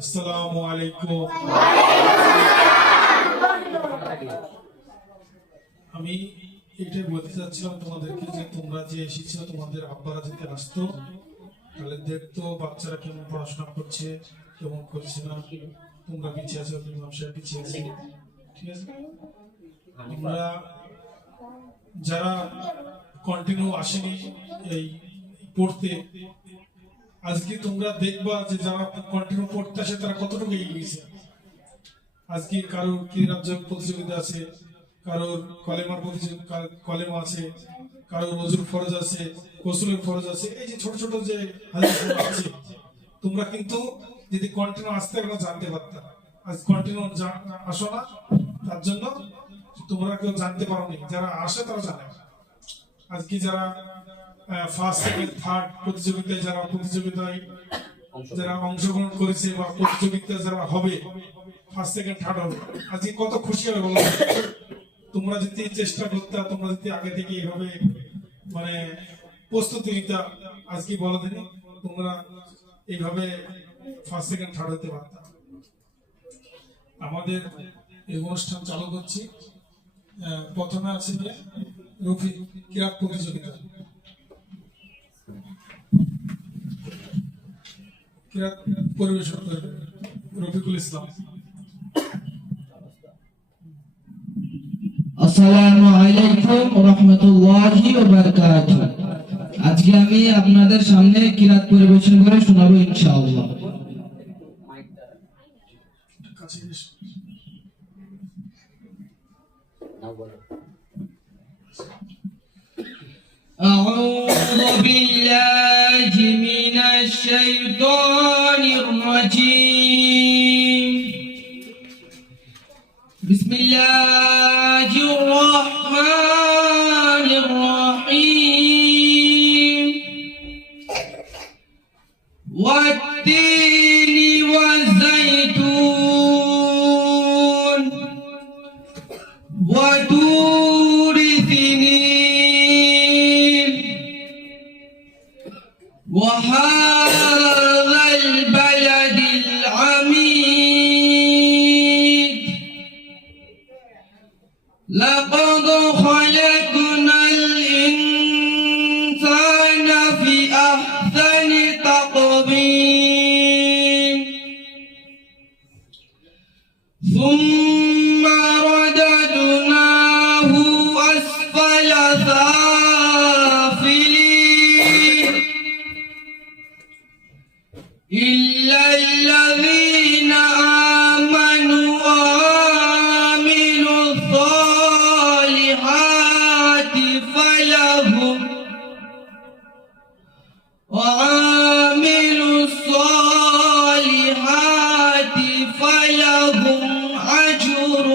আসসালামু আলাইকুম। আমি এটাই বলতে চাচ্ছিলাম তোমাদেরকে যে তোমরা যে এসেছো, তোমাদের আব্বারা যদি আসতো তাহলে দেখতো বাচ্চারা কেমন পড়াশোনা করছে, কেমন করছে না। তোমরা পিছিয়ে আছো, ইমাম সাহেব পিছিয়ে আছে, ঠিক আছে। তোমরা যারা কন্টিনিউ আসেনি এই পড়তে, আজকে তোমরা দেখবা যে যারা কন্টিনিউ পড়তে আসে তারা কতটুকু এগিয়ে গেছে। আজকে কারোর কিরাত প্রতিযোগিতা আছে, কারোর কলেমার কলেমা আছে, কারোর ওযুর ফরজ আছে, গোসলের ফরজ আছে। এই যে ছোট ছোট যে হাদিসগুলো আছে, তোমরা কিন্তু যদি কন্টিনিউ আসতে না জানতে পারতাম। আজ কন্টিনিউ আসো না, তার জন্য তোমরা কেউ জানতে পারোনি। যারা আসে তারা জানে। আজকে যারা ফার্স্ট সেকেন্ড থার্ড প্রতিযোগিতায় যারা অংশগ্রহণ করেছে বা প্রতিযোগিতায় যারা হবে, ফার্স্ট সেকেন্ড থার্ড হবে, আজকে কত খুশি হবে বলো। তোমরা যদি চেষ্টা করতে, তোমরা যদি আগে থেকে এইভাবে মানে প্রস্তুতি নিতে, আজকে বলো দিন তোমরা এইভাবে ফার্স্ট সেকেন্ড থার্ড হতে পারতাম। আমাদের এই অনুষ্ঠান চালু করছি। প্রথমে আছে যে রফিক কিরাত প্রতিযোগিতা, কিরাত পরিবেশন করবে রফিকুল ইসলাম। আসসালামু আলাইকুম ওয়া রাহমাতুল্লাহি ওয়া বারাকাতুহু। আজকে আমি আপনাদের সামনে কিরাত পরিবেশন করে শোনাবো ইনশাআল্লাহ। أعوذ بالله من الشيطان الرجيم. بسم الله الرحمن الرحيم. والتين والزيتون وطور سينين وهذا البلد العميد لقد خلقنا الإنسان في أحسن تقويم ثم رددناه أسفل سافلين إلا الذين آمنوا وعملوا الصالحات فلهم أجر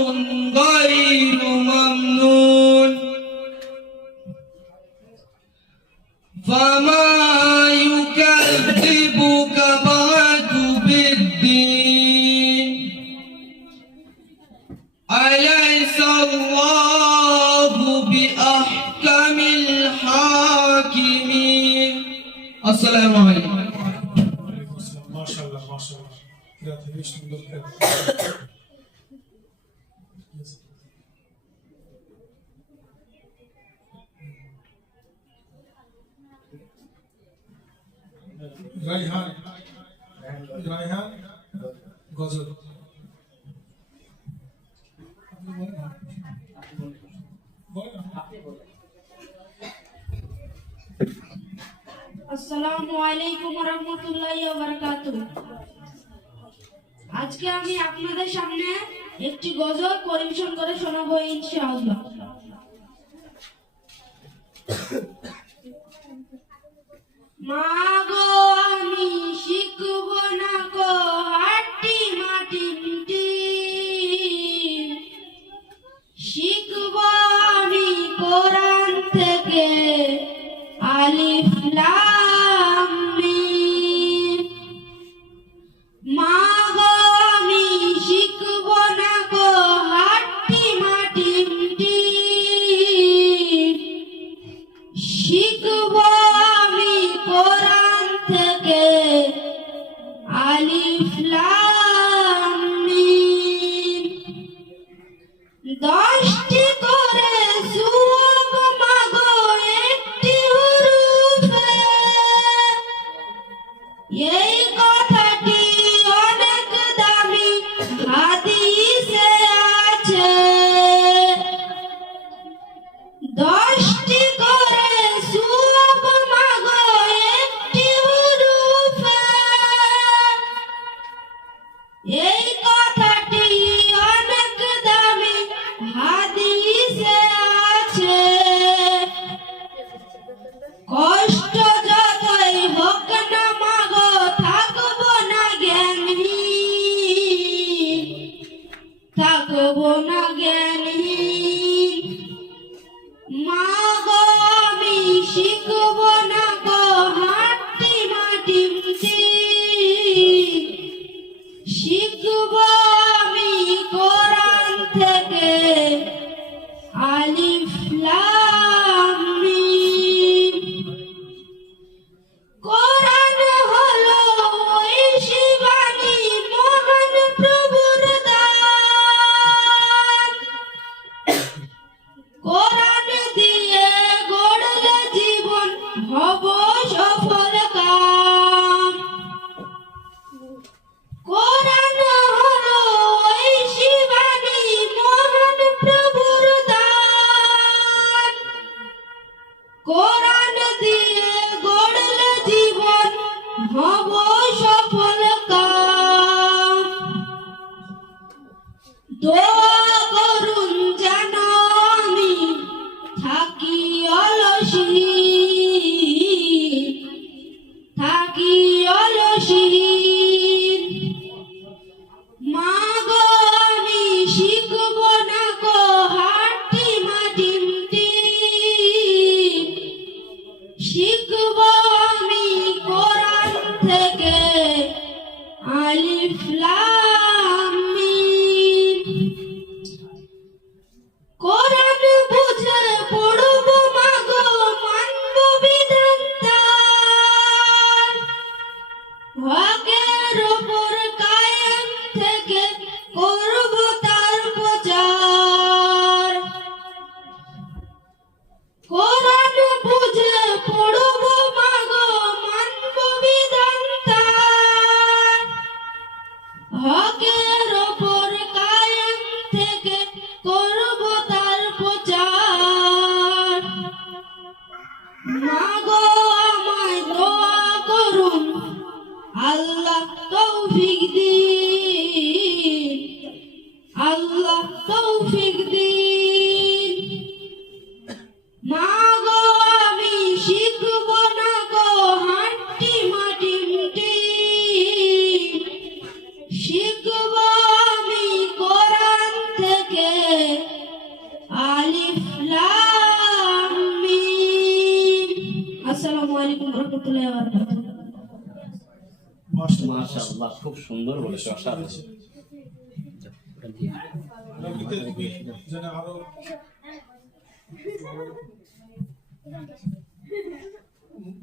غير ممنون فما يكذبك بعد بالدين أليس الله بأحكم الحاكمين. السلام عليكم. মাশাআল্লাহ মাশাআল্লাহ, কিরাত হেবি সুন্দর কিরাত। রায়হান গজল। আসসালামু আলাইকুম ওয়া রাহমাতুল্লাহি ওয়া বারাকাতুহু। আজকে আমি আপনাদের সামনে একটি গজল পরিবেশন করে শোনাবো ইনশাআল্লাহ। মা গো আমি শিখব না গো হাট্টি মাটি, শিখব আমি কোরআন থেকে আলিফ লাম মিম। মা গো আমি শিখব না গো হাট্টি মাটি, শিখব আমি কোরআন থেকে আলিফ এই কথাটি অনেক দামি হাদিসে আছে। কষ্ট যতই হোক না মাগো থাকবো না জ্ঞানহীন, থাকবো না জ্ঞানহীন। মাগো আমি শিখবো না গো হাঁটি মাটিমটি, শিখবো আমি কোরআন থেকে আলিফ লাম মিম। কোরআন হলো ঐশী বাণী মহান প্রভুর দান। কোরআন দিয়ে গড়লে জীবন হব সফল কাম। কোরআন হলো ঐশী বাণী মহান প্রভুর দান। কোরআন দিয়ে গড়লে জীবন হব সফল কাম। দোয়া করুন যেন আমি থাকি অলসী, থাকি অলসী। মাগো আমি শিখবো না গো হাঁটি মাটিমটি, শিখবো আমি কোরআন থেকে আলিফ লাম মিম। কোরআন বুঝে পড়বো মাগো মানব বিধান তার। হকের উপর কায়েম থেকে করবো তার প্রচার। কোরআন বুঝে পড়বো মাগো মানব বিধান তার। হকের উপর কায়েম থেকে করবো তার প্রচার। মাগো আমায় দোয়া করুন আল্লাহ তৌফিক দিন, আল্লাহ তৌফিক দিন। মাগো আমি শিখবো না গো হাঁটি মাটিমটি, শিখবো আমি কোরআন থেকে আলিফ লাম মিম। আসসালামু আলাইকুম ওয়া রাহমাতুল্লাহি ওয়া বারাকাতুহু। মাশাআল্লাহ, খুব সুন্দর বলেছো, অসাধারণ। আগামীতে তুমি যেন আরো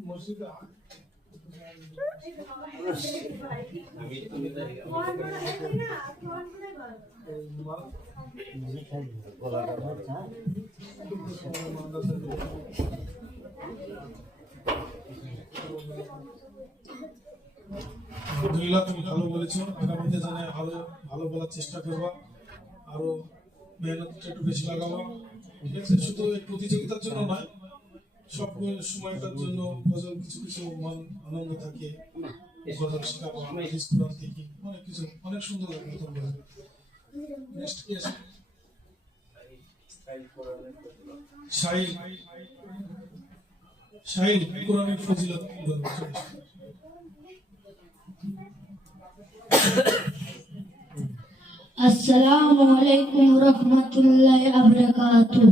মসজিদে আলহামদুলিল্লাহ, তুমি ভালো বলেছো। আগামীতে জানে আরো ভালো বলার চেষ্টা করবা, আরো মেহনতটা একটু বেশি লাগাবো, ঠিক আছে? শুধু এই প্রতিযোগিতার জন্য নয়, সব সময়টার জন্য গজল কিছু কিছু মন আনন্দ থাকে, গজল শেখাবো, হাদিস কোরআন থেকে অনেক কিছু, অনেক সুন্দর লাগে নতুন গজল। নেক্সট কি আছে? শাইল, শাইল কোরআনের ফজিলত বলবো। আসসালামু আলাইকুম রাহমাতুল্লাহি ওয়া বারাকাতুহু।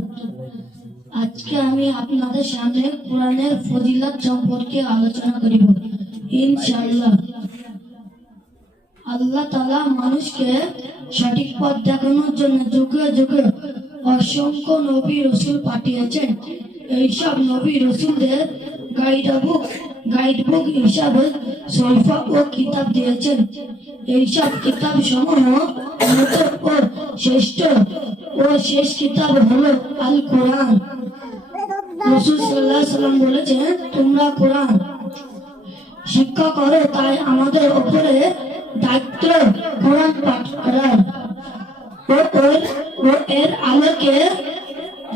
আজকে আমি আপনাদের সামনে কোরআনের ফজিলত সম্পর্কে আলোচনা করিব ইনশাআল্লাহ। আল্লাহ তাআলা মানুষকে সঠিক পথ দেখানোর জন্য যুগে যুগে অসংখ্য নবী রাসূল পাঠিয়েছেন। এইসব নবী রাসূলদের গাইডবুক হিসাবে সহিফা ও কিতাব দিয়েছেন। এইসব কিতাব সমূহ ও শ্রেষ্ঠ ও শেষ কিতাব হলো আল কোরআন। রাসূল সাল্লাল্লাহু আলাইহি ওয়াসাল্লাম বলেছেন, তোমরা কোরআন শিক্ষা করো, তাই আমাদের উপরে দায়িত্ব কোরআন পাঠ করার ও এর আলোকে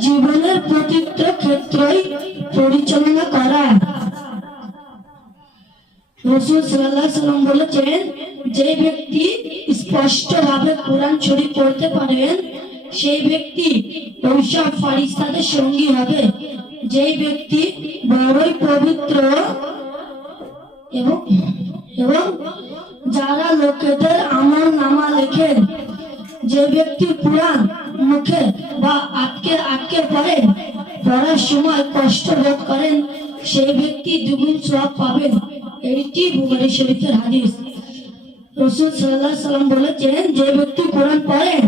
জীবনের প্রতিটি ক্ষেত্রই পরিচালনা করা। রাসূল সাল্লাল্লাহু আলাইহি ওয়াসাল্লাম বলেছেন, যে ব্যক্তি স্পষ্টভাবে কোরআন শরীফ পড়তে পারেন সেই ব্যক্তি ওইসব ফারিস্তাদের সঙ্গী হবে। যে ব্যক্তি বড়ই পবিত্র এবং এবং যারা লোকেদের আমল নামা লেখেন, যে ব্যক্তি কোরআন মুখে বা আটকে আটকে পড়েন, পড়ার সময় কষ্ট বোধ করেন, সেই ব্যক্তি দ্বিগুণ সওয়াব পাবেন। এইটি বুখারী শরীফের হাদিস। রাসূল সাল্লাল্লাহু আলাইহি সাল্লাম বলেছেন, যে ব্যক্তি কোরআন পড়েন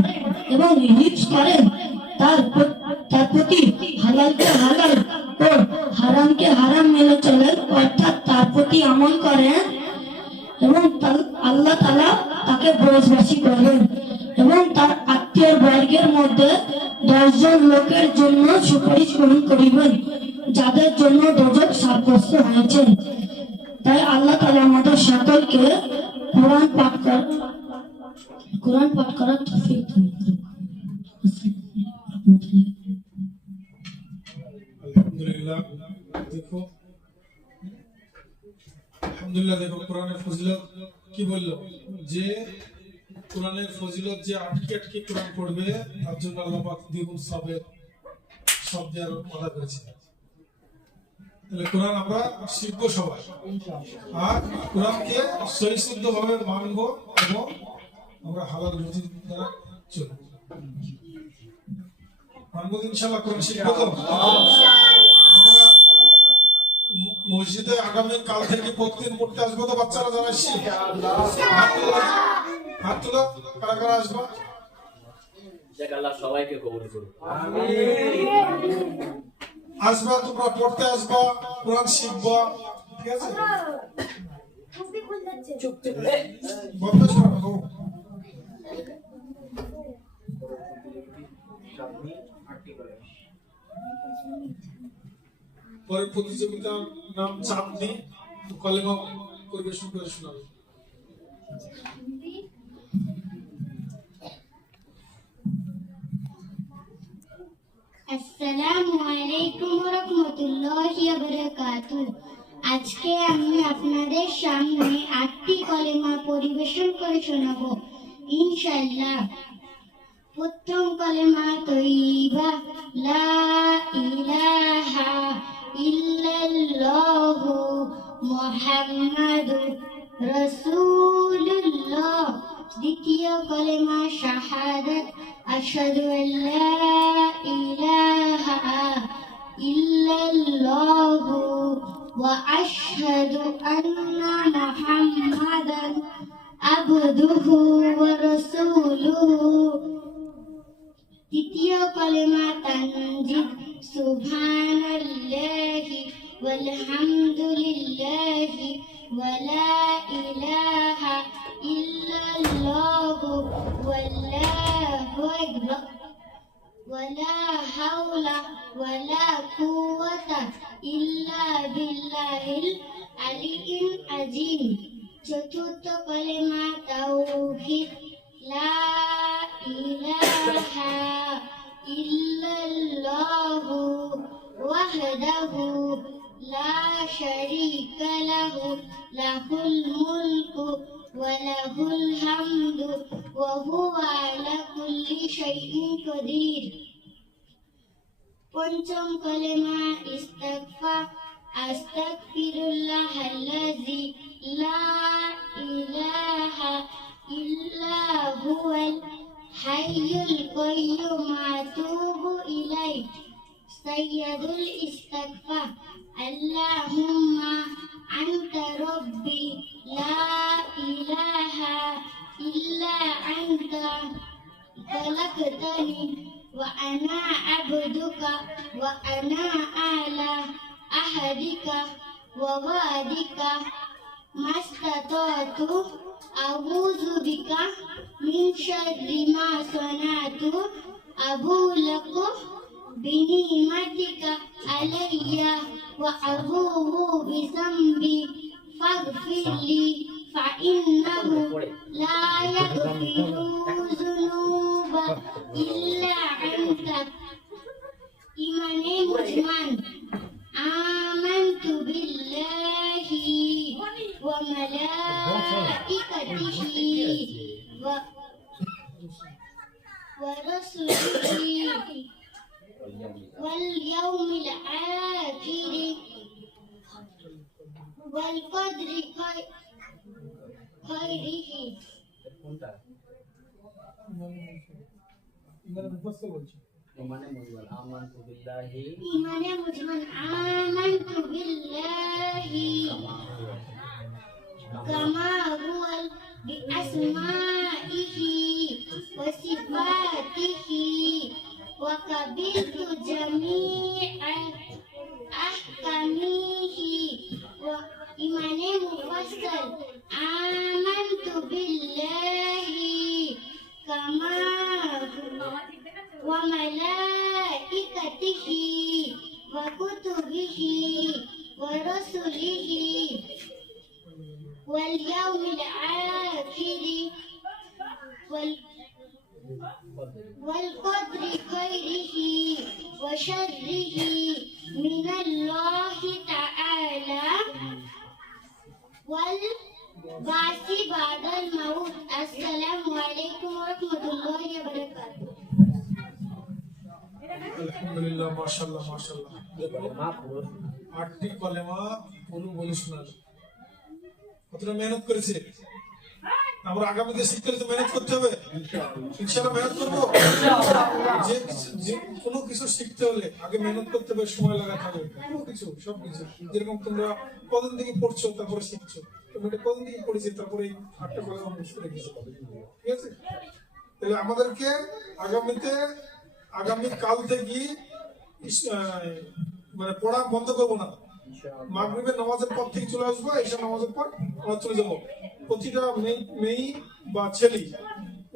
এবং হিফজ করেন, তার প্রতি হালালকে হালাল ও হারামকে হারাম মেনে চলেন, অর্থাৎ তার প্রতি আমল করেন এবং আল্লাহ তাআলা তাকে বরজবাসী করবেন এবং তার আত্মীয় বর্গের মধ্যে 10 জন লোকের জন্য সুপারিশ গ্রহণ করিবেন, যাদের জন্য দোজখ সাব্যস্ত হয়েছে। তাই আল্লাহ তাআলা আমাদের সকলকে কোরআন পাঠ করার তৌফিক দান করুন। আলহামদুলিল্লাহ। দেখো আলহামদুলিল্লাহ, দেখো কোরআনের ফজিলত কি বললো, যে কোরআনের ফজিলত যে আটকে আটকে কোরআন পড়বে তার জন্য আল্লাহ পাক দ্বিগুণ সব দেওয়ার কথা করেছে। তাহলে কোরআন আমরা শিখবো সবাই, আর কোরআনকে সহিশুদ্ধ ভাবে মানবো এবং আমরা হালাল রুজি দ্বারা চলবো। মানবো ইনশাআল্লাহ, কোরআন শিখবো তো। আমরা মসজিদে আগামী কাল থেকে প্রতিদিন পড়তে আসবো তো, বাচ্চারা যারা আসছে হাত তুলো, কারা কারা আসবো? যাক আল্লাহ সবাইকে কবুল করুন। আসবা, তোমরা পড়তে আসবা, কোরআন শিখবা, ঠিক আছে? বদমাশ করো না, বাবু। পরের প্রতিযোগিতার নাম চাঁদনি, কলেমা পরিবেশন করে শোনাবে। আসসালামু আলাইকুম ওয়া রাহমাতুল্লাহি ওয়া বারাকাতুহু। আজকে আমি আপনাদের সামনে 8টি কলেমা পরিবেশন করে শোনাবো ইনশাআল্লাহ। প্রথম কলেমা তয়্যিবা, লা ইলাহা ইল্লাল্লাহু মুহাম্মাদুর রাসূলুল্লাহ। দ্বিতীয় কলেমা শাহাদাত, আশহাদু আল্লা ইলাহা ইল্লাল্লাহু ওয়া আশহাদু আন্না মুহাম্মাদান আবদুহু ওয়া রাসূলুহু। তৃতীয় কলেমা তানজিদ, সুবহানাল্লাহি ওয়াল হামদুলিল্লাহি ওয়া লা ইলাহা ইল্লাল্লাহু ওয়াল্লাহু আকবার ওয়া লা হাওলা ওয়া লা কুওয়াতা ইল্লা বিল্লাহিল আলিয়্যিল আযীম। চতুর্থ কলেমা তাওহীদ, লা ইলাহা ইল্লাল্লাহু ওয়াহদাহু লা শারীকা লাহু, লাহুল মুলকু ওয়া লাহুল হামদু ওয়া হুয়া আলা কুল্লি শাইইন কাদির। পঞ্চম কলেমা ইস্তিগফার, আস্তাগফিরুল্লাহাল্লাযী লা ইলাহা ইল্লা হুয়াল হাইয়ুল কাইয়্যুম আতুবু ইলাইহি। সাইয়্যিদুল ইস্তিগফার, আল্লাহুম্মা আনতা রাব্বি লা ইলাহা ইল্লা আনতা খালাকতানি ওয়া আনা আবদুকা ওয়া আনা আলা আহাদিকা ওয়া ওয়াদিকা মাস্তাতাতু আউযু বিকা মিন শাররি মা সানাতু আবু লাকু বিনিমাতিকা আলাইয়া ওয়া আবুহু বিযামবি ফাগফিরলি ফাইন্নাহু লা ইয়াগফিরু যুনুবা ইল্লা আনতা। ইমানে মুসলমান, আমানতু বিল্লাহি ওয়া মালাইকাতিহি ورسله واليوم الآخر والقدر خيره কোনটা ইমানে মুফাসসির বলছি ইমানে মুজমাল আমানতু বিল্লাহি إيمانا مجمل آمنت بالله كما هو بأسمائه وصفاته وقبلت جميع أحكامه وإيمان مفصل آمنت بالله كما وملائكته وكتبه ورسله واليوم الآخر والقدر خيره وشره من الله تعالى والبعث بعد الموت. السلام عليكم ورحمة الله وبركاته. আলহামদুলিল্লাহ, মাশাআল্লাহ মাশাআল্লাহ। দেখো মা পুরো 8টি কলেমা পুরো বলে শোনাল, কতটা মেহনত করেছে। আমরা আগামীতে শিখতে হলে তো মেহনত করতে হবে, ইনশাআল্লাহ মেহনত করবো। যে কোনো কিছু শিখতে হলে আগে মেহনত করতে হবে, সময় লাগাতে হবে, কোনো কিছু সবকিছু। যেরকম তোমরা কদিন থেকে পড়ছো তারপরে শিখছো, তুমি এটা কদিন থেকে পড়েছি তারপরে 8টা কলেমা মুখস্থ রেখেছো, ঠিক আছে। তাহলে আমাদেরকে আগামী কাল থেকে মানে পড়া বন্ধ করবো না। মাগরিবের নামাজের পর থেকে চলে আসবো, এশা নামাজের পর আমরা চলে যাবো। প্রতিটা মেয়ে বা ছেলে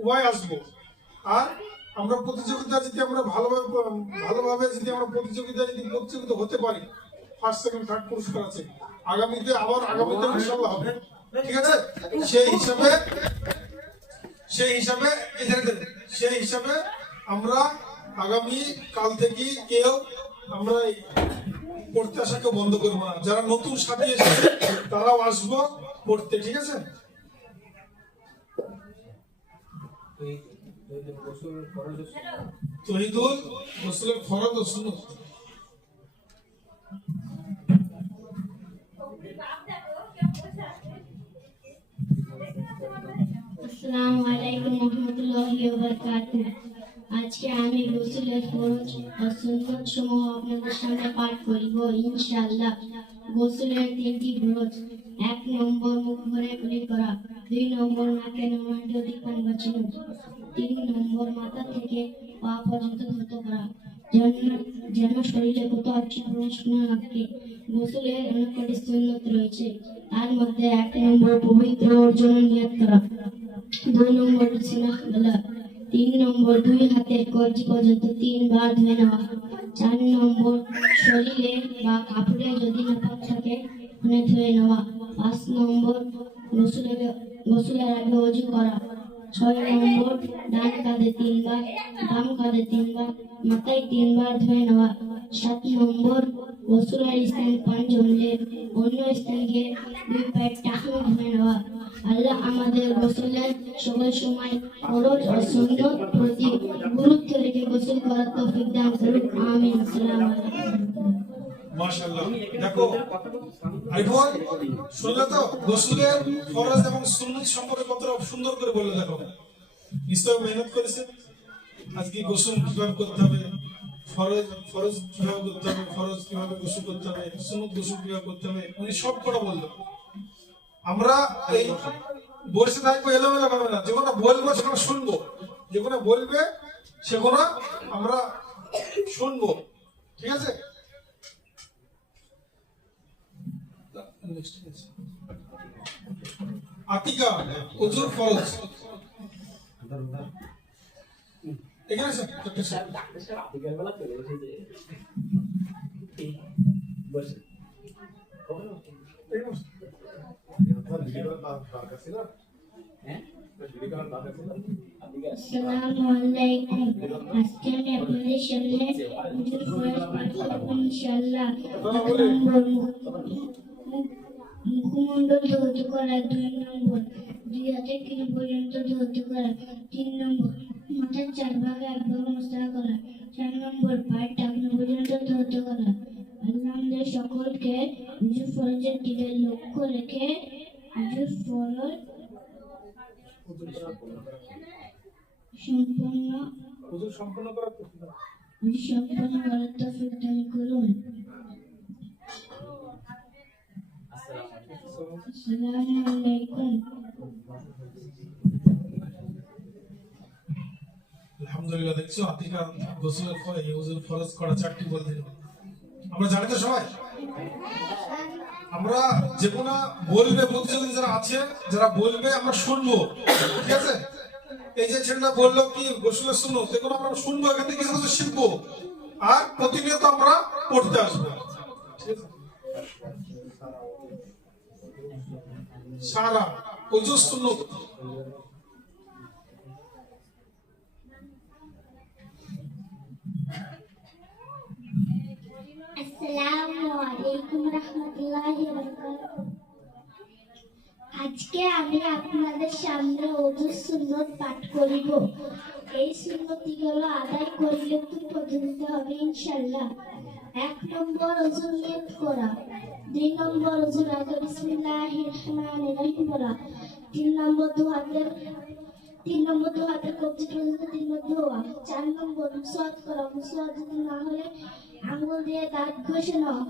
উভয় আসবো। আর আমরা প্রতিযোগিতা যদি আমরা ভালোভাবে যদি আমরা প্রতিযোগিতা হতে পারি, ফার্স্ট সেকেন্ড থার্ড পুরস্কার আছে আগামীতে ইনশাআল্লাহ হবে, ঠিক আছে। সেই হিসাবে আমরা আগামী কাল থেকে কেউ আমরা পড়তে আসাকে বন্ধ করবো না। যারা নতুন সাথী এসেছে তারাও আসবো পড়তে, ঠিক আছে। তহিদুল গোসলের ফরজ ও সুন্নত। আসসালামু আলাইকুম ওয়া রাহমাতুল্লাহি ওয়া বারাকাতুহু। আজকে আমি গোসলের ফরজ ও সুন্নত সমূহ আপনাদের সামনে পাঠ করিব ইনশাআল্লাহ। গোসলের 3টি ফরজ: 1 নম্বর মুখ ভরে কুলি করা, 2 নম্বর নাকে নমান্ড দিকান বাঁচানো, 3 নম্বর মাথা থেকে পা পর্যন্ত ধৌত করা, যেন শরীরে কোথাও আটকে প্রবেশ না লাগে। গোসলের অনেক কটি সুন্নত রয়েছে, তার মধ্যে 1 নম্বর পবিত্র অর্জন নিয়ত করা, 2 নম্বর বিছানা খোলা, 3 নম্বর 2 হাতের কবজি পর্যন্ত 3 বার ধুয়ে নেওয়া, 4 নম্বর শরীরে বা কাপড়ে যদি নাপাক থাকে ধুয়ে নেওয়া, 5 নম্বর গোসলের আগে ওযু করা, 6 নম্বর ডান কাঁধে 3 বার, বাম কাঁধে 3 বার, মাথায় 3 বার ধুয়ে নেওয়া, 7 নম্বর গোসলের স্থান পানি জমলে অন্য স্থানকে 2 পায়ের টাকনু ধুয়ে নেওয়া। আল্লাহ আমাদের গোসলের সকল সময় ফরজ ও সুন্নত প্রতি গুরুত্ব রেখে গোসল করার তৌফিক দান করুন, আমিন। আসসালামু আলাইকুম। মাশাআল্লাহ। দেখো আইফোন শুনলে তো গোসলের ফরজ এবং সুন্নত সম্পর্কে কতটা সুন্দর করে বলে। দেখো নিশ্চয় মেহনত করেছে। আজকে গোসল কিভাবে করতে হবে, ফরজ কিভাবে করতে হবে, ফরজ কিভাবে গোসল করতে হবে, সুন্নত গোসল কিভাবে করতে হবে, উনি সব কথা বললো। আমরা এই বসে থাকবো এলোমেলো ভাবে না, যেগুলো বলবো সেগুলো শুনবো, যেগুলো বলবে সেগুলো আমরা শুনবো, ঠিক আছে। আতিকা ওযুর ফরজ এখানে স্যার ডাক্তার সাহেব আতিকার বেলা চলে এসেছে। বসে আসসালামু আলাইকুম। আজকে আমি আপনাদের সামনে ওযুর ফরজ পাঠ করব ইনশাআল্লাহ। 1 নম্বর মুখমণ্ডল ধৌত করা, 2 নম্বর দুই হাতের কিনা পর্যন্ত ধৌত করা। 3 নম্বর মাথার 4 ভাগে 1 ভাগ মোছা করা। 4 নম্বর পায়ের টাকনু পর্যন্ত ধৌত করা। আল্লাহ আমাদের সকলকে উজু ফরজের দিকে লক্ষ্য রেখে উজু ফরজ সম্পূর্ণ করার তৌফিক দান করুন। আসসালামু আলাইকুম। আলহামদুলিল্লাহ, দেখছো আতিকা গোসলের পরে ইউজুল ফরজ করা 4টি বলে দিল। আমরা জানি তো সবাই, আমরা যে কোনো বলবে প্রতিযোগী যারা আছে, যারা বলবে আমরা শুনবো, ঠিক আছে? এই যে ছেলেটা বললো কি গোসলের সুন্নত, দেখুন আমরা শুনবো, এখান থেকে কিছু কিছু শিখবো, আর প্রতিনিয়ত আমরা পড়তে আসবো, ঠিক আছে? সারা ওজু সুন্নত। আসসালামু আলাইকুম রাহমাতুল্লাহি ওয়া বারাকাতুহু। আজকে আমি আপনাদের সামনে ওযুর সুন্নত পাঠ করিব। এই সুন্নতগুলো আদায় করলে খুব পদ্ধতিতে হবে ইনশাআল্লাহ। 1 নম্বর ওযু নিয়ত করা। 2 নম্বর ওযুর আগে বিসমিল্লাহির রহমানির রহিম বলা। 3 নম্বর দু হাতের কবজি পর্যন্ত 3 বার ধোয়া। 4 নম্বর মুসাওয়াত করা। মুসাওয়াত যদি না হলে আঙ্গুল দিয়ে দাঁত ঘষে নেওয়া।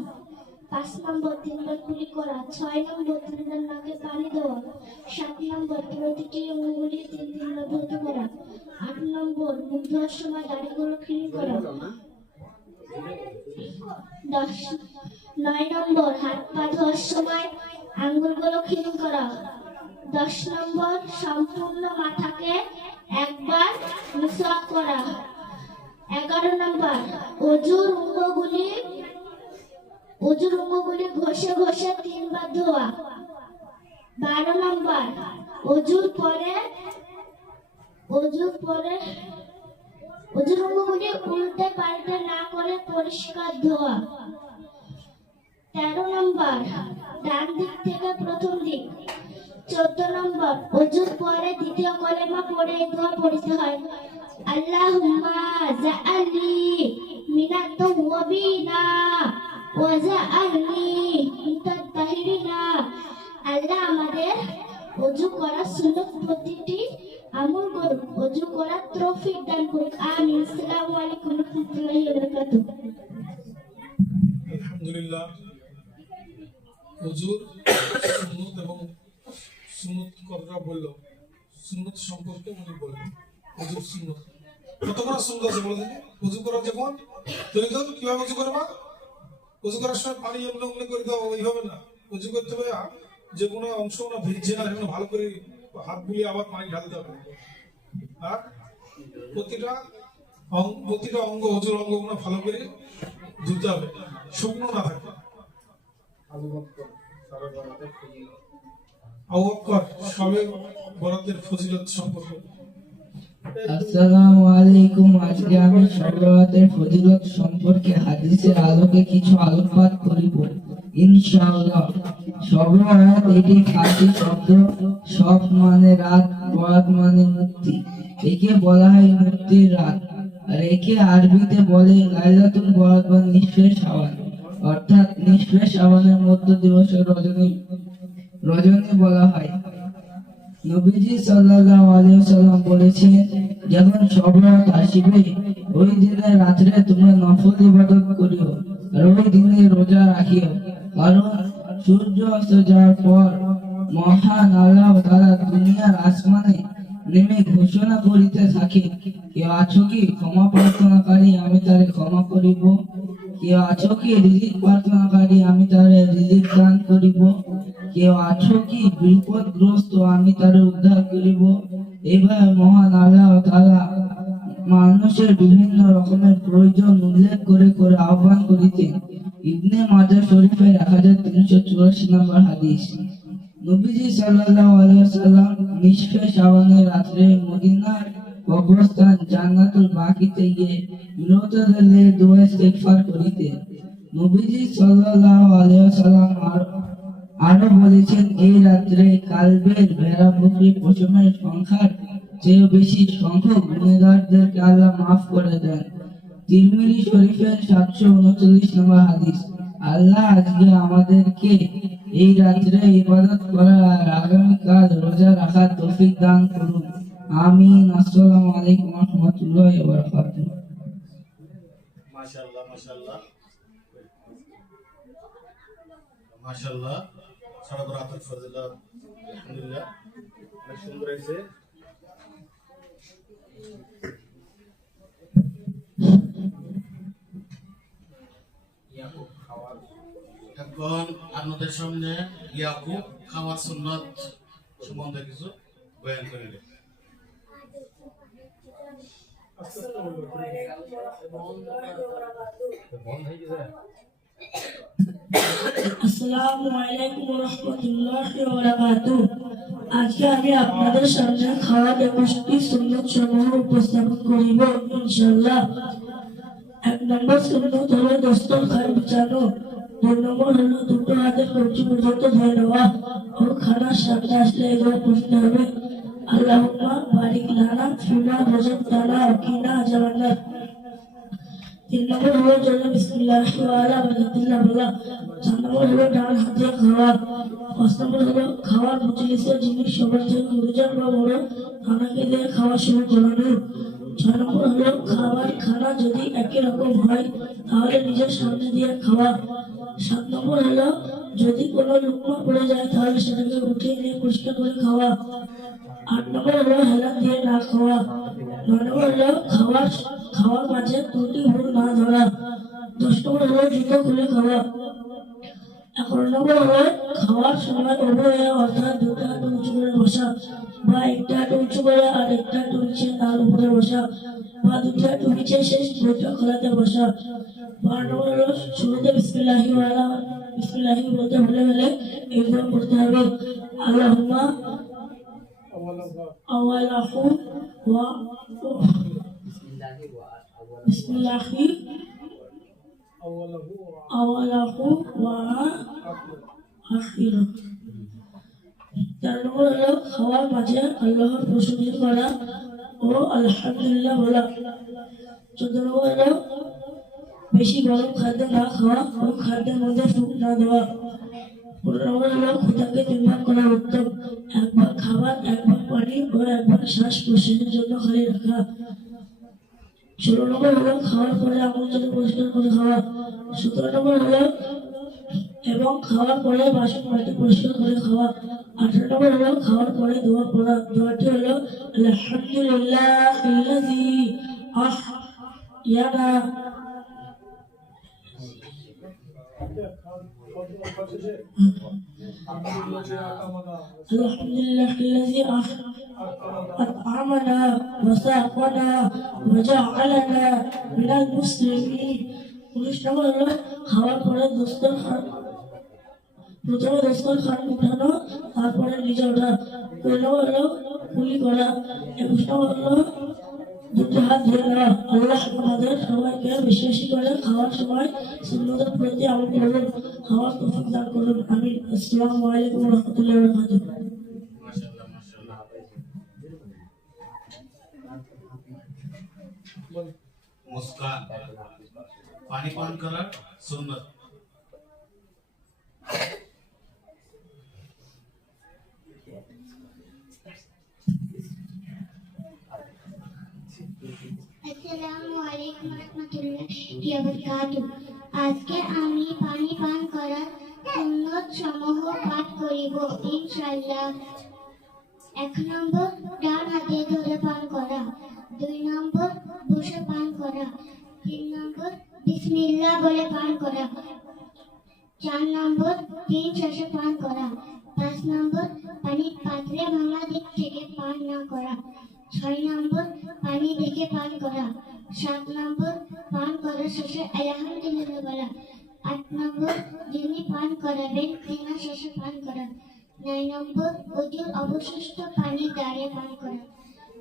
5 নম্বর 3 বার কুলি করা। 6 নম্বর 3 বার নাকে পানি দেওয়া। 7 নম্বর প্রতিটি আঙ্গুলি 3 বার ধৌত করা। 8 নম্বর মুখ ধোয়ার সময় দাড়িগুলো ক্লিন করা। 9 নম্বর হাত পা ধোয়ার সময় আঙ্গুলগুলো ক্লিন করা। 10 নম্বর সম্পূর্ণ মাথাকে একবার মুসাওয়াত করা। 11 নম্বর ওযুর অঙ্গগুলি ঘষে ঘষে 3 বার ধোয়া। 12 নম্বর ওযুর পরে অঙ্গগুলি উল্টে পাল্টে না করে পরিষ্কার ধোয়া। 13 নম্বর ডান দিক থেকে প্রথম দিক। 14 নম্বর ওযুর পরে দ্বিতীয় কলেমা পড়ে দোয়া পড়তে হয়। আল্লাহুম্মা জাআলনি মিনাত তাওয়াবিনা ওয়া জাআলনি মিনাত তাহিরিনা। আল্লাহ আমাদের ওযু করার সুন্নত প্রতিটি আমল করুন, ওযু করার তৌফিক দান করুন। আমিন। আসসালামু আলাইকুম ওয়া রাহমাতুল্লাহি ওয়া বারাকাতুহু। আলহামদুলিল্লাহ, ওযুর সুন্নত এবং সুন্নত করা বললো, সুন্নত সম্পর্কে উনি বললেন ওযুর সুন্নত। কতগুলো সুন্নত আছে বলে দেখি? ওযু করার যেমন তরিকত, কিভাবে ওযু করবা? ওযু করার সময় পানি এমনি এমনি করে দাও, ওইভাবে না। ওযু করতে হবে যে কোনো অংশ না ভিজছে না, সেখানে ভালো করে হাত বুলিয়ে আবার পানি ঢালতে হবে। আর প্রতিটা অঙ্গ ওযুর অঙ্গগুলো ভালো করে ধুতে হবে, শুকনো না থাকে। আবু বকর সবে বরাতের ফজিলত সম্পর্কে। আসসালামু আলাইকুম। আজকে আমি সবরাতের ফজিলত সম্পর্কে হাদিসের আলোকে কিছু আলোকপাত করিব ইনশাআল্লাহ। সবরাত এটি ফার্সি শব্দ, সব মানে রাত, বরাত মানে মুক্তি। একে বলা হয় মুক্তির রাত, আর একে আরবিতে বলে লাইলাতুল বরাত বা নিসফে শাবান, অর্থাৎ নিসফে শাবানের মধ্য দিবসের রজনী বলা হয়। নবীজি সাল্লাল্লাহু আলাইহি ওয়াসাল্লাম বলেছেন, যখন শব রাত আসিবে ওই দিনের রাত্রে তোমরা নফল ইবাদত করিও, আর ওই দিনে রোজা রাখিও, কারণ সূর্য অস্ত যাওয়ার পর মহান আল্লাহ তাআলা দুনিয়ার আসমানে নেমে ঘোষণা করিতে থাকে, কেউ আছো কি ক্ষমা প্রার্থনাকারী, আমি তারে ক্ষমা করিব। কেউ আছো কি রিজিক প্রার্থনাকারী, আমি তারে রিজিক দান করিব। কেউ আছো কি বিপদগ্রস্ত, আমি তারে উদ্ধার করিব। এইভাবে মহান আল্লাহ তাআলা মানুষের বিভিন্ন রকমের প্রয়োজন উল্লেখ করে করে আহ্বান করিতেন। ইবনে মাজাহ শরীফের 1384 নম্বর হাদিস। নবীজি সাল্লাল্লাহু আলাইহি ওয়াসাল্লাম নিসফে শাবানের রাত্রে মদিনার কবরস্থান জান্নাতুল বাকিতে গিয়ে বিরতদের দোয়া ইস্তেগফার করিতেন। নবীজি সাল্লাল্লাহু আলাইহি ওয়াসাল্লাম আরো বলেছেন এই রাত্রে কালবের ভেড়া বকরি পশমের সংখ্যার চেয়ে বেশি সংখ্যক গুণেগারদেরকে আল্লাহ মাফ করে দেন। তিরমিজি শরীফের 739 নম্বর হাদিস। আল্লাহ আজকে আমাদেরকে এই রাত্রে ইবাদত করার আর আগামীকাল রোজা রাখার তৌফিক দান করুন। আমিন। আসসালামু আলাইকুম ওয়া রাহমাতুল্লাহি ওয়া বারাকাতুহু। মাশাআল্লাহ মাশাআল্লাহ মাশাআল্লাহ সারা বরাকাতুল ফজিলাত আলহামদুলিল্লাহ অনেক সুন্দর হয়েছে। ইয়াকুব খাওয়ার এখন আপনাদের সামনে ইয়াকুব খাওয়ার সুন্নাত সম্বন্ধে কিছু বয়ান করে দেব। বন্ধ হয়ে গেছে। আসসালামু আলাইকুম ওয়া রাহমাতুল্লাহি ওয়া বারাকাতুহু। আজকে আমি আপনাদের সামনে খাওয়ার 21টি সুন্নাত সমূহ উপস্থাপন করিব ইনশাআল্লাহ। 1 নম্বর সুন্নাত হলো দস্তরখান বিছানো। 2 নম্বর হলো দুটো হাতের কবজি পর্যন্ত ধরে নেওয়া ও খানার সামনে আসলে এগুলো পড়তে হবে আল্লাহুম্মা বারিক লানা ফিমা রাযাকতানা ওয়া কিনা আযাবান্নার। 3 নম্বর হলো জন্য বিসমিল্লাহ ওয়া আলা বারাকাতিল্লাহ বলা। 4 নম্বর হলো ডান হাতে খাওয়া। 5 নম্বর হলো খাওয়ার মজলিসে যিনি সবার থেকে গুরুজন বা বড় খানাকে দিয়ে খাওয়া শুরু করানো। 6 নম্বর হলো খানা যদি একই রকম হয় তাহলে নিজের সামনে দিয়ে খাওয়া। 7 নম্বর হলো যদি কোনো লুকমা পড়ে যায় তাহলে সেটাকে উঠিয়ে নিয়ে পরিষ্কার করে খাওয়া। 8 নম্বর হলো হেলান দিয়ে না খাওয়া। 9 নম্বর হলো খাওয়ার মাঝে ত্রুটি ভুল না ধরা। 10 নম্বর হলো জুতো খুলে খাওয়া। 11 নম্বর হলো খাওয়ার সময় উভয়ে অর্থাৎ দুটো হাত উঁচু করে বসা বা একটা হাত উঁচু করে আর একটা হাত নিচে তার উপরে বসা বা দুটো হাত নিচে শেষ দুটো খোলাতে বসা। 12 নম্বর হলো শুরুতে বিসমিল্লাহি বলতে ভুলে গেলে এগুলো পড়তে হবে আল্লাহুম্মা আওয়ালাহু ওয়া বিসমিল্লাহি আওয়ালাহু ওয়া আখিরু। 4 নম্বর হলো খাওয়ার মাঝে আল্লাহর প্রশংসা করা ও আলহামদুলিল্লাহ বলা। 14 নম্বর হলো বেশি গরম খাদ্য না খাওয়া ও খাদ্যের মধ্যে ফুঁক না দেওয়া। 15 নম্বর হলো ক্ষুধাকে 3 ভাগ করা উত্তম। 1 ভাগ খাবার, 1 ভাগ পানি ও 1 ভাগ শ্বাস প্রশ্বাসের জন্য খালি রাখা। 16 নম্বর হলো খাওয়ার পরে আঙুল চেটে পরিষ্কার করে খাওয়া। 17 নম্বর হলো এবং খাওয়ার পরে বাসন বাটি পরিষ্কার করে খাওয়া। 18 নম্বর হলো খাওয়ার পরে দোয়া পড়া। দোয়াটি হলো আলহামদুলিল্লাহিল্লাযী আহইয়ানা আলহামদুলিল্লাহিল্লাযী أطعمنا وساقنا وجعلنا من المسلمين। 19 নম্বর হলো খাওয়ার পরে প্রথমে দস্তরখান উঠানো তারপরে নিজে ওঠা। 20 নম্বর হলো কুলি করা। 21 নম্বর হলো দুটো হাত ধরে নেওয়া। আল্লাহ আমাদের সবাইকে বেশি বেশি করে খাওয়ার সময় সুন্নতের প্রতি আমল করুন, খাওয়ার তৌফিক দান করুন। আমিন। আসসালামু আলাইকুম ওয়া রাহমাতুল্লাহি ওয়া বারাকাতুহু। মাশাআল্লাহ মাশাআল্লাহ। মুস্কান পানি পান করার সুন্নাত। আসসালামু আলাইকুম রাহমাতুল্লাহি ওয়া বারাকাতুহু। আজকে আমি পানি পান করার সুন্নাত সমূহ পাঠ করিব ইনশাআল্লাহ। 1 নম্বর ডান হাতে ধরে পান করা। 2 নম্বর বসে পান করা। 3 নম্বর বিসমিল্লাহ বলে পান করা। 4 নম্বর 3 শ্বাসে পান করা। 5 নম্বর পানির পাত্রে ভাঙা দিক থেকে পান না করা। 6 নম্বর পানি দেখে পান করা। 7 নম্বর পান করার শেষে আলহামদুলিল্লাহ বলা। 8 নম্বর যিনি পান করাবেন তিনার শেষে পান করা। 9 নম্বর ওজুর অবশিষ্ট পানি দাঁড়িয়ে পান করা।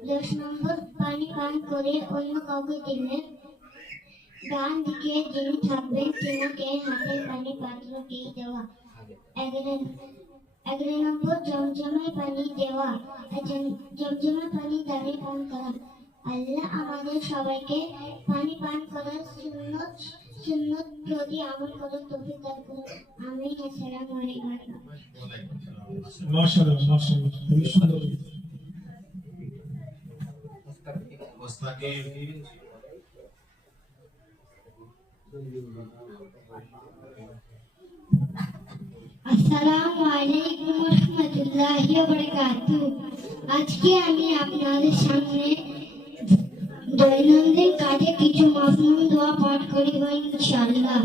10 নম্বর পানি পান করে অন্য কাউকে দিলে ডান দিকে যিনি থাকবেন তিনাকে হাতের পানি পাত্র দিয়ে দেওয়া। এক নম্বর জমজমে পানি দেওয়া, জমজমে পানি দাঁড়িয়ে পান করা। আল্লাহ আমাদের সবাইকে পানি পান করার সুন্নত প্রতি আমল করার তৌফিক দান করুন। আমিন। আসসালামু আলাইকুম। মাশাআল্লাহ মাশাআল্লাহ, খুবই সুন্দর। মুস্তাকিম আসসালামু আলাইকুম ওয়া রাহমাতুল্লাহি ওয়া বারাকাতুহু। আজকে আমি আপনাদের সামনে দৈনন্দিন কাজে কিছু মাসনুন দোয়া পাঠ করিব ইনশাআল্লাহ।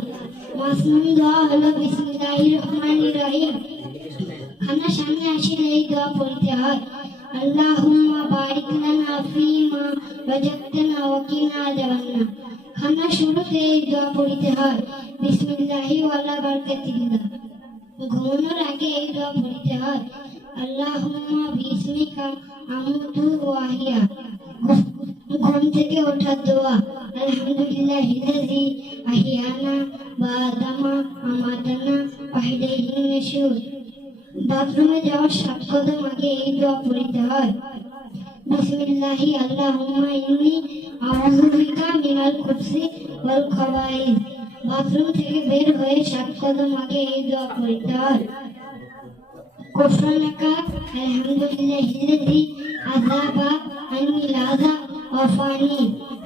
মাসনুন দোয়া হলো বিসমিল্লাহির রহমানির রহিম। আমরা সামনে আসলে এই দোয়া পড়তে হয়। আল্লাহুম্মা বারিক লানা ফীমা রাযাকতানা ওয়া কিনা আযাবান্নার। আমরা শুরুতে এই দোয়া পড়তে হয় বিসমিল্লাহি ওয়া আলা বারাকাতিল্লাহ। ঘুমানোর আগে এই দোয়া পড়তে হয় আল্লাহুম্মা বিসমিকা আমুতু ওয়া আহইয়া। ঘুম থেকে ওঠার দোয়া আলহামদুলিল্লাহিল্লাযী আহইয়ানা বা'দামা আমাতানা ওয়া ইলাইহিন নুশুর। বাথরুমে যাওয়ার 7 কদম আগে এই দোয়া পড়তে হয় বিসমিল্লাহি আল্লাহুম্মা ইন্নী আউযু বিকা মিনাল খুবসি ওয়াল খাবাইস। বাথরুম থেকে বের হয়ে 7 কদম আগে এই দোয়া পড়তে হয় গুফরানাকা আলহামদুলিল্লাহিল্লাযী আযাবা আন্নিল আযা ওয়া ফানি।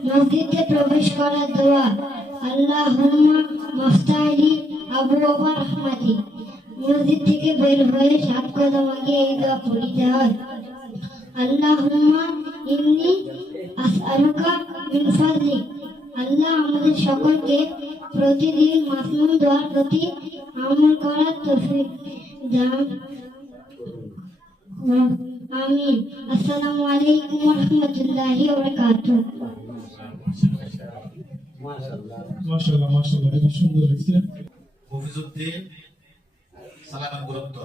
মসজিদে প্রবেশ করার দোয়া আল্লাহুম্মা মাফতাহলি আবওয়াবা রাহমাতি। মসজিদ থেকে বের হয়ে 7 কদম আগে এই দোয়া পড়তে হয় আল্লাহুম্মা ইন্নী আসআলুকা মিন ফাদলিক। আল্লাহ আমাদের সকলকে প্রতিদিন মাসনুন দোয়ার প্রতি আমল করার তৌফিক দান করুন। আমিন। আসসালামু আলাইকুম ওয়া রাহমাতুল্লাহি ওয়া বারাকাতুহু। মাশাআল্লাহ মাশাআল্লাহ, খুবই সুন্দর হয়েছে। মফিজউদ্দিন সালামের গুরুত্ব।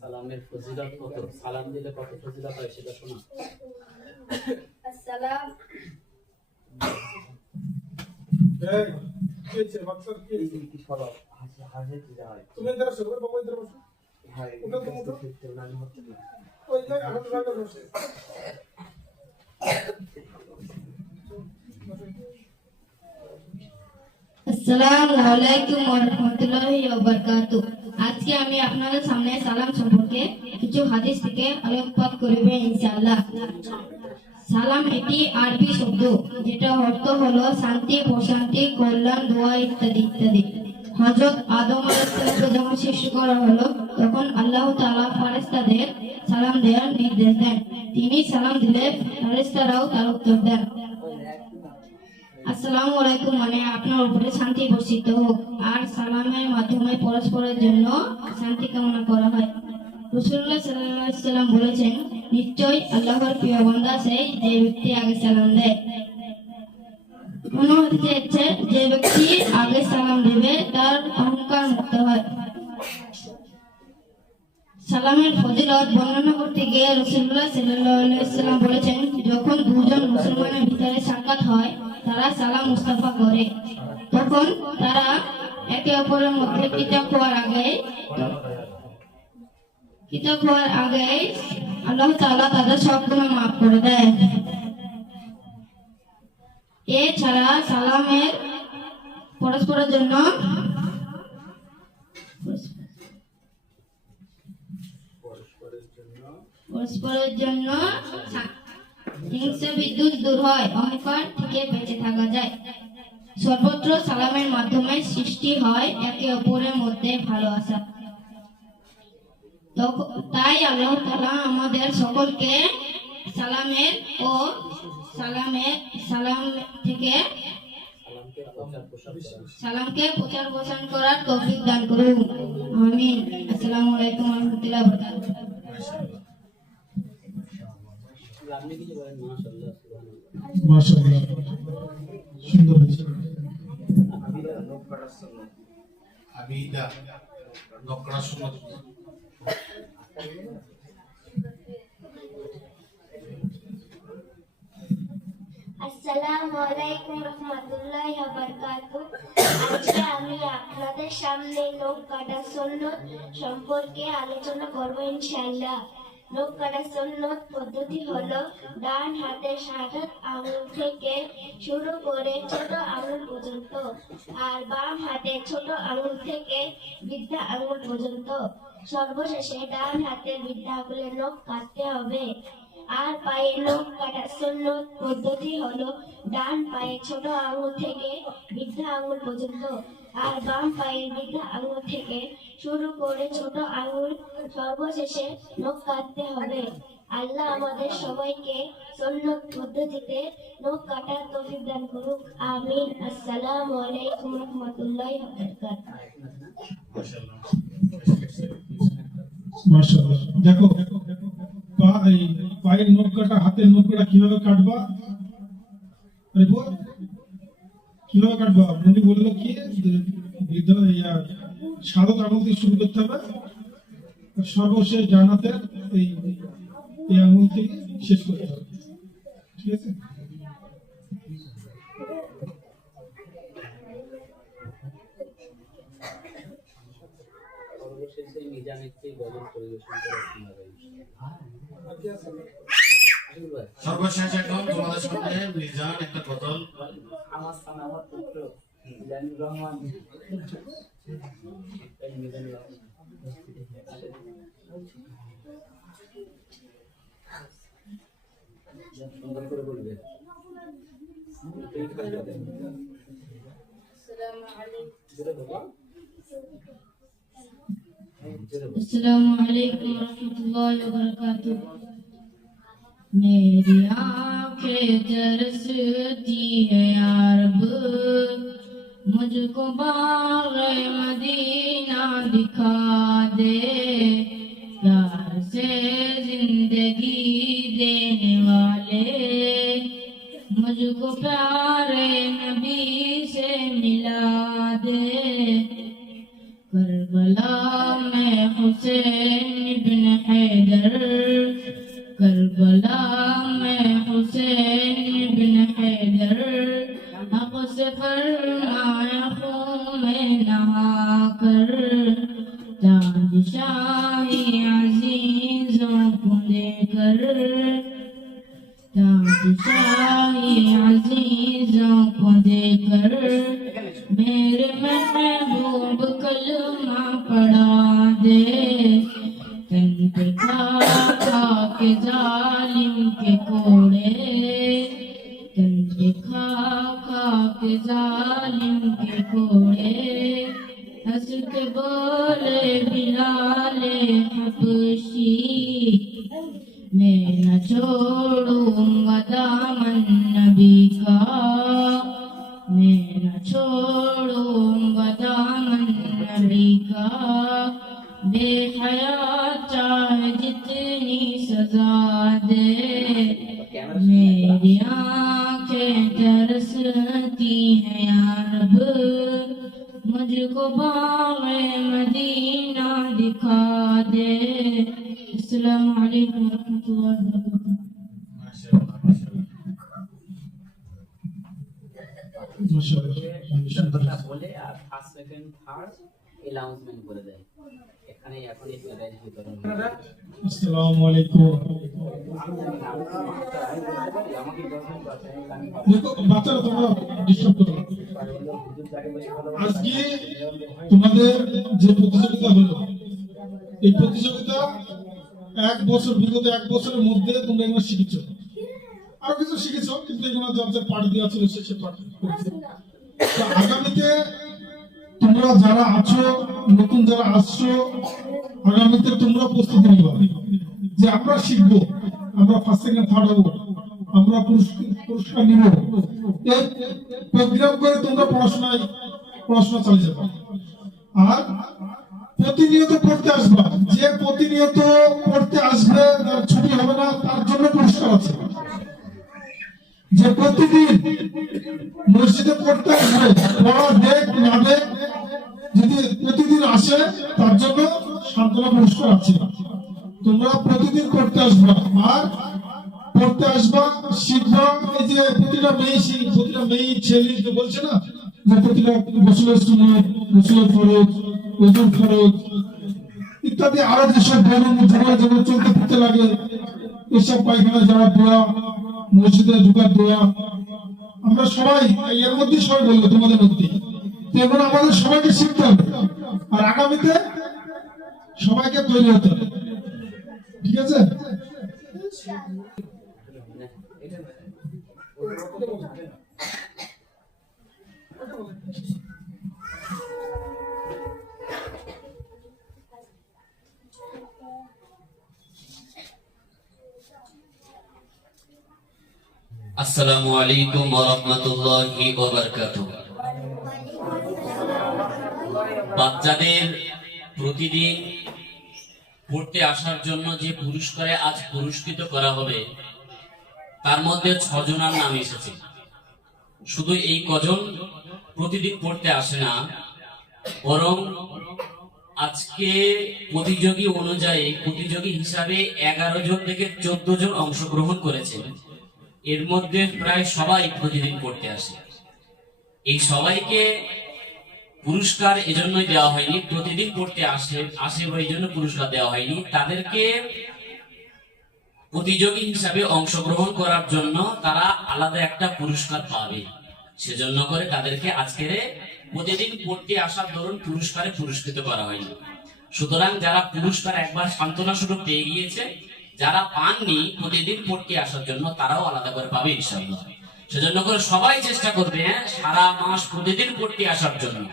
সালামের ফজিলত কত? সালাম দিলে কত ফজিলত হয় সেটা শোনা। আসসালাম এই কি হয়েছে মাকসাদ কি? কি করো? হাসে কি হয়? তুমি এখানে বসো, বাবা এখানে বসো। হয় ওটা তো মোটো ফিরতে না হচ্ছে না। ওই যে এখন জায়গা বসে। আসসালামু আলাইকুম ওয়া রাহমাতুল্লাহি ওয়া বারাকাতুহু। আজকে আমি আপনাদের সামনে সালাম সম্পর্কে কিছু হাদিস থেকে আলোকপাত করব ইনশাআল্লাহ। সালাম একটি আরবি শব্দ যেটা অর্থ হলো শান্তি, প্রশান্তি, কল্যাণ, দোয়া ইত্যাদি ইত্যাদি। হযরত আদম আলাইহিস সালামকে যখন সৃষ্টি করা হলো তখন আল্লাহ তাআলা ফেরেশতাদের সালাম দেওয়ার নির্দেশ দেন। তিনি সালাম দিলে ফেরেশতারাও তার উত্তর দেন। আসসালামু আলাইকুম মানে আপনার উপরে শান্তি বর্ষিত হোক। আর সালামের মাধ্যমে পরস্পরের জন্য শান্তি কামনা করা হয়। রাসূলুল্লাহ সাল্লাল্লাহু আলাইহি ওয়াসাল্লাম বলেছেন, নিশ্চয় আল্লাহর প্রিয় বান্দা সেই যে ব্যক্তি আগে সালাম দেয়। মনে হতে চাইছে যে ব্যক্তি আগে সালাম দেবে তার অহংকার মুক্ত হয়। সালামের ফজিলত বর্ণনা করতে গিয়ে রাসূলুল্লাহ সাল্লাল্লাহু আলাইহি ওয়াসাল্লাম বলেছেন, যখন দুজন মুসলমানের ভিতরে সাক্ষাৎ হয় তারা সালাম মুস্তাফা করে, তখন তারা একে অপরের মধ্যে কিতাব হওয়ার আগে আল্লাহ তাআলা তাদের সব গুনাহ মাফ করে দেয়। এছাড়া সালামের পরস্পরের জন্য হিংসা বিদ্যুৎ দূর হয়, অহংকার থেকে বেঁচে থাকা যায়। সর্বত্র সালামের মাধ্যমে সৃষ্টি হয় একে অপরের মধ্যে ভালোবাসা। তাই আল্লাহ তাআলা আমাদের সকলকে সালাম থেকে সালামকে প্রচার প্রসার করার তৌফিক দান করুন। আমিন। আসসালামু আলাইকুম ওয়া রাহমাতুল্লাহি ওয়া বারাকাতুহু। আপনি কি বলেন? মাশাআল্লাহ, মাশাআল্লাহ, সুন্দর হয়েছে। আবিদা নকরা সুন্নাত। আসসালামু আসসালামু আলাইকুম রহমতুল্লাহি ওয়া বারাকাতুহু। আজকে আমি আপনাদের সামনে নখ কাটা সুন্নত সম্পর্কে আলোচনা করব ইনশাআল্লাহ। নখ কাটা সুন্নত পদ্ধতি হলো ডান হাতের শাহাদাত আঙুল থেকে শুরু করে ছোট আঙুল পর্যন্ত, আর বাম হাতের ছোট আঙুল থেকে বৃদ্ধা আঙুল পর্যন্ত। সর্বশেষে ডান হাতের বৃদ্ধা আঙুলের নখ কাটতে হবে। আর পায়ের নখ কাটা সুন্নত পদ্ধতি হলো ডান পায়ের ছোট আঙুল থেকে বৃদ্ধা আঙুল পর্যন্ত, আর বাম পায়ের বৃদ্ধা আঙুল থেকে শুরু করে ছোট আঙুল। সর্বশেষে নখ কাটতে হবে। আল্লাহ আমাদের সবাইকে সুন্নত পদ্ধতিতে নখ কাটার তৌফিক দান করুক, আমিন। আসসালামু আলাইকুম রহমতুল্লাহি ওয়া বারাকাতুহু। মাশাআল্লাহ। মাশাআল্লাহ। দেখো পায়ের নখ কাটা, হাতের নখ কাটা কিভাবে কাটবা, আরে বল কিভাবে কাটবা? উনি বললো কি বৃদ্ধ শাহাদাত আঙুল থেকে শুরু করতে হবে, সর্বশেষ ডান হাতের এই আঙুল থেকে শেষ করতে হবে। ঠিক আছে? সর্বশেষে মিজান একটি গজল পরিবেশন করে শোনাবে। সর্বশেষ এখন তোমাদের সামনে মিজান একটা গজল। আমার সামনে আমার পুত্র মিজানুর রহমান। মিজানুর রহমান সুন্দর করে বলবে। अस्सलामु अलैकुम रहमतुल्लाहि व बरकातुहू। मेरी आंखें तरसती है यारब, मुझको बाग़े मदीना दिखा दे। प्यार से जिंदगी देने वाले मुझको प्यारे नबी से मिला दे। करबला में हुसैन इब्न हैदर, करबला में हुसैन इब्न हैदर, हक़ से फरमाया खून में नहा कर। ताज शाही अजीजों को देकर, ताज शाही अजीजों को देकर, मेरे महबूब कलमा पढ़ा दे। तन पे खा खा के जालिम के कोड़े, तन पे खा खा के जालिम के कोड़े। हंस के बोले बिलाले हबशी, मैं न छोड़ूंगा दामन नबी का, मैं न छोड़ूंगा दामन नबी का। बेहया चाहे जितनी सजा दे, मेरी आंखें तरसती हैं या रब, मुझको बाग़े मदीना दिखा दे। अस्सलामु अलैकुम रहमतुल्लाहि व बरकातुहू। মাশাআল্লাহ, মাশাআল্লাহ। শব্দটা বলে আর ফার্স্ট সেকেন্ড থার্ড অ্যানাউন্সমেন্ট করে দেয়। এখানে এখন এই প্রাইজ বিতরণ হবে। আসসালামু আলাইকুম। আমাকে বলবেন দেখো বাচ্চারা তোমরা ডিস্টার্ব করো না। আজকে তোমাদের যে প্রতিযোগিতা হলো, এই প্রতিযোগিতা বিগত এক বছরের মধ্যে তোমরা এগুলো শিখেছো, আরো কিছু শিখেছো, কিন্তু এগুলো যার পাঠ দেওয়া ছিল সে পাঠ করেছে। তো আগামীতে তোমরা যারা আছো, নতুন যারা আসছো, আগামীতে তোমরা প্রস্তুতি নিবা যে আমরা শিখবো, আমরা ফার্স্ট সেকেন্ড থার্ড হবো, আমরা পুরস্কার নিব। এই প্রোগ্রাম করে তোমরা পড়াশোনা চালিয়ে যাবে। আর প্রতিনিয়ত পড়তে আসবা, যে প্রতিনিয়ত পড়তে আসবে তার ছুটি হবে না, তার জন্য পুরস্কার আছে। যে প্রতিদিন মসজিদে পড়তে আসবে, পড়া দেখ না দেখ, যদি প্রতিদিন আসে তার জন্য সান্ত্বনা পুরস্কার আছে। তোমরা প্রতিদিন পড়তে আসবে। আর পড়তে আসবা, শিখবা। এই যে প্রতিটা মেয়ে ছেলে যে বলছে না যে প্রতিটা গোসলের সুন্নাত, গোসলের ফরজ, ওযুর ফরজ ইত্যাদি আরো যেসব যেগুলো চলতে ফিরতে লাগে, এসব পায়খানা যাওয়ার দোয়া, মসজিদে ঢোকার দোয়া, আমরা সবাই এর মধ্যে সবাই বলবো তোমাদের মধ্যে। তো এগুলো আমাদের সবাইকে শিখতে হবে, আর আগামীতে সবাইকে তৈরি হতে হবে। ঠিক আছে? আসসালামু আলাইকুম ওয়া রাহমাতুল্লাহি ওয়া বারাকাতুহু। বাচ্চাদের প্রতিদিন পড়তে আসার জন্য যে পুরস্কারে আজ পুরস্কৃত করা হবে, তার মধ্যে 6 জনের নাম এসেছে। শুধু এই কজন প্রতিদিন পড়তে আসে না, বরং আজকে প্রতিযোগী অনুযায়ী প্রতিযোগী হিসাবে 11 জন থেকে 14 জন অংশগ্রহণ করেছে। এর মধ্যে প্রায় সবাই প্রতিদিন পড়তে আসে। এই সবাইকে পুরস্কার এজন্যই দেওয়া হয়নি, প্রতিদিন পড়তে আসে এই জন্য পুরস্কার দেওয়া হয়নি। তাদেরকে প্রতিযোগী হিসাবে অংশগ্রহণ করার জন্য তারা আলাদা একটা পুরস্কার পাবে, সেজন্য করে তাদেরকে আজকের প্রতিদিন পড়তে আসার দরুন পুরস্কারে পুরস্কৃত করা হয়নি। সুতরাং যারা পুরস্কার একবার সান্ত্বনা স্বরূপ পেয়ে গিয়েছে, যারা পাননি প্রতিদিন পড়তে আসার জন্য, তারাও আলাদা করে পাবে ইনশাআল্লাহ। সেজন্য করে সবাই চেষ্টা করবে সারা মাস প্রতিদিন পড়তে আসার জন্য।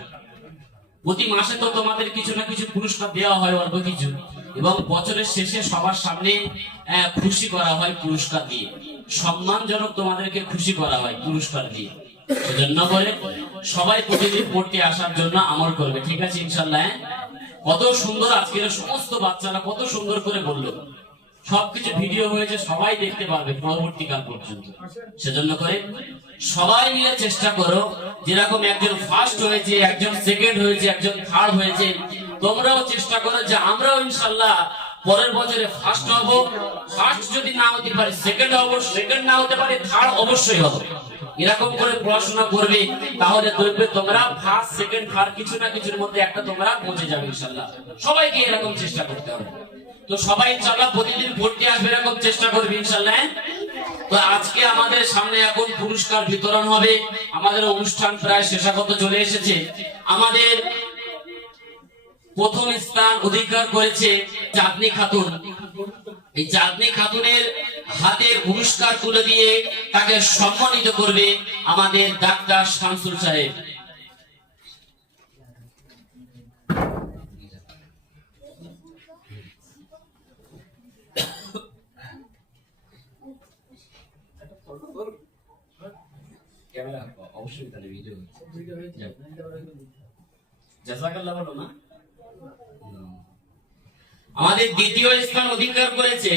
প্রতি মাসে তো তোমাদের কিছু না কিছু পুরস্কার দেওয়া হয়, অল্প কিছু, এবং বছরের শেষে সবার সামনে খুশি করা হয় পুরস্কার দিয়ে, সম্মানজনক তোমাদেরকে খুশি করা হয় পুরস্কার দিয়ে। সেজন্য করে সবাই প্রতিদিন পড়তে আসার জন্য আমল করবে, ঠিক আছে ইনশাআল্লাহ? কত সুন্দর আজকের সমস্ত বাচ্চারা কত সুন্দর করে বললো, সবকিছু ভিডিও হয়েছে, সবাই দেখতে পারবে পরবর্তীকাল পর্যন্ত। সেজন্য করে সবাই মিলে চেষ্টা করো, যেরকম একজন ফার্স্ট হয়েছে, একজন সেকেন্ড হয়েছে, একজন থার্ড হয়েছে, তোমরাও চেষ্টা করো যে আমরাও ইনশাআল্লাহ পরের বছরে ফার্স্ট হব। ফার্স্ট যদি না হতে পারি সেকেন্ড হব, সেকেন্ড না হতে পারি থার্ড অবশ্যই হব। এরকম করে পড়াশোনা করবে, তাহলে দেখবে তোমরা ফার্স্ট সেকেন্ড থার্ড কিছু না কিছুর মধ্যে একটা তোমরা পৌঁছে যাবে ইনশাআল্লাহ। সবাইকে এরকম চেষ্টা করতে হবে। তো সবাই ইনশাআল্লাহ প্রতিদিন পড়তে আসবে, এরকম চেষ্টা করবে ইনশাআল্লাহ। তো আজকে আমাদের সামনে এখন পুরস্কার বিতরণ হবে। আমাদের অনুষ্ঠান প্রায় শেষাগত চলে এসেছে। আমাদের প্রথম স্থান অধিকার করেছে চাঁদনি খাতুন। এই চাঁদনি খাতুনের হাতে পুরস্কার তুলে দিয়ে তাকে সম্মানিত করবে আমাদের ডাক্তার শামসুল সাহেব। অবশ্যই তাহলে ভিডিও জাযাকাল্লাহ বলো না। আমাদের দ্বিতীয় স্থান অধিকার করেছে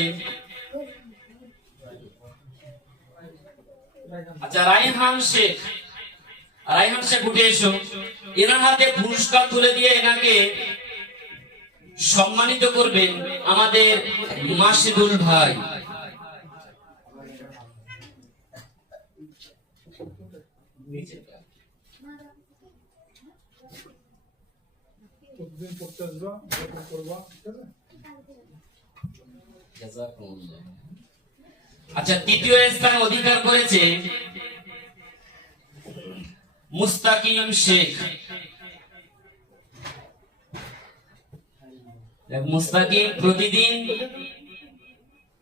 আচ্ছা রায়হান শেখ। রায়হান শেখ উঠে এসো, এনার হাতে পুরস্কার তুলে দিয়ে এনাকে সম্মানিত করবেন আমাদের মাসিদুল ভাই। প্রতিদিন পড়তে আসবা, এরকম করবা, ঠিক আছে? আচ্ছা, তৃতীয় স্থান অধিকার করেছে মুস্তাকিম শেখ। মুস্তাকিম প্রতিদিন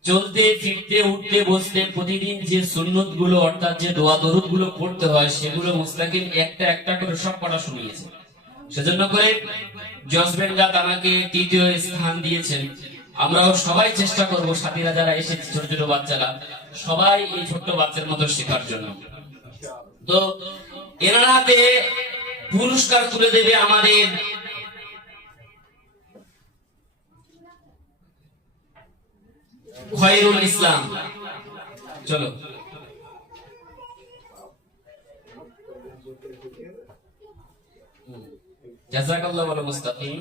চলতে ফিরতে উঠতে বসতে প্রতিদিন যে সুন্নত গুলো অর্থাৎ যে দোয়া দরুদ গুলো পড়তে হয়, সেগুলো মুস্তাকিম একটা একটা করে সব পড়া শুনিয়েছে। সেজন্য করে জজবেন্ডা তাকে তৃতীয় স্থান দিয়েছেন। আমরাও সবাই চেষ্টা করব, সাথীরা যারা এসেছে ছোট ছোট বাচ্চারা, সবাই এই ছোট্ট বাচ্চার মতো শেখার জন্য। তো এনার হাতে পুরস্কার তুলে দেবে আমাদের খয়রুল ইসলাম। চলো জাযাকাল্লাহ বলো মুস্তাকিম।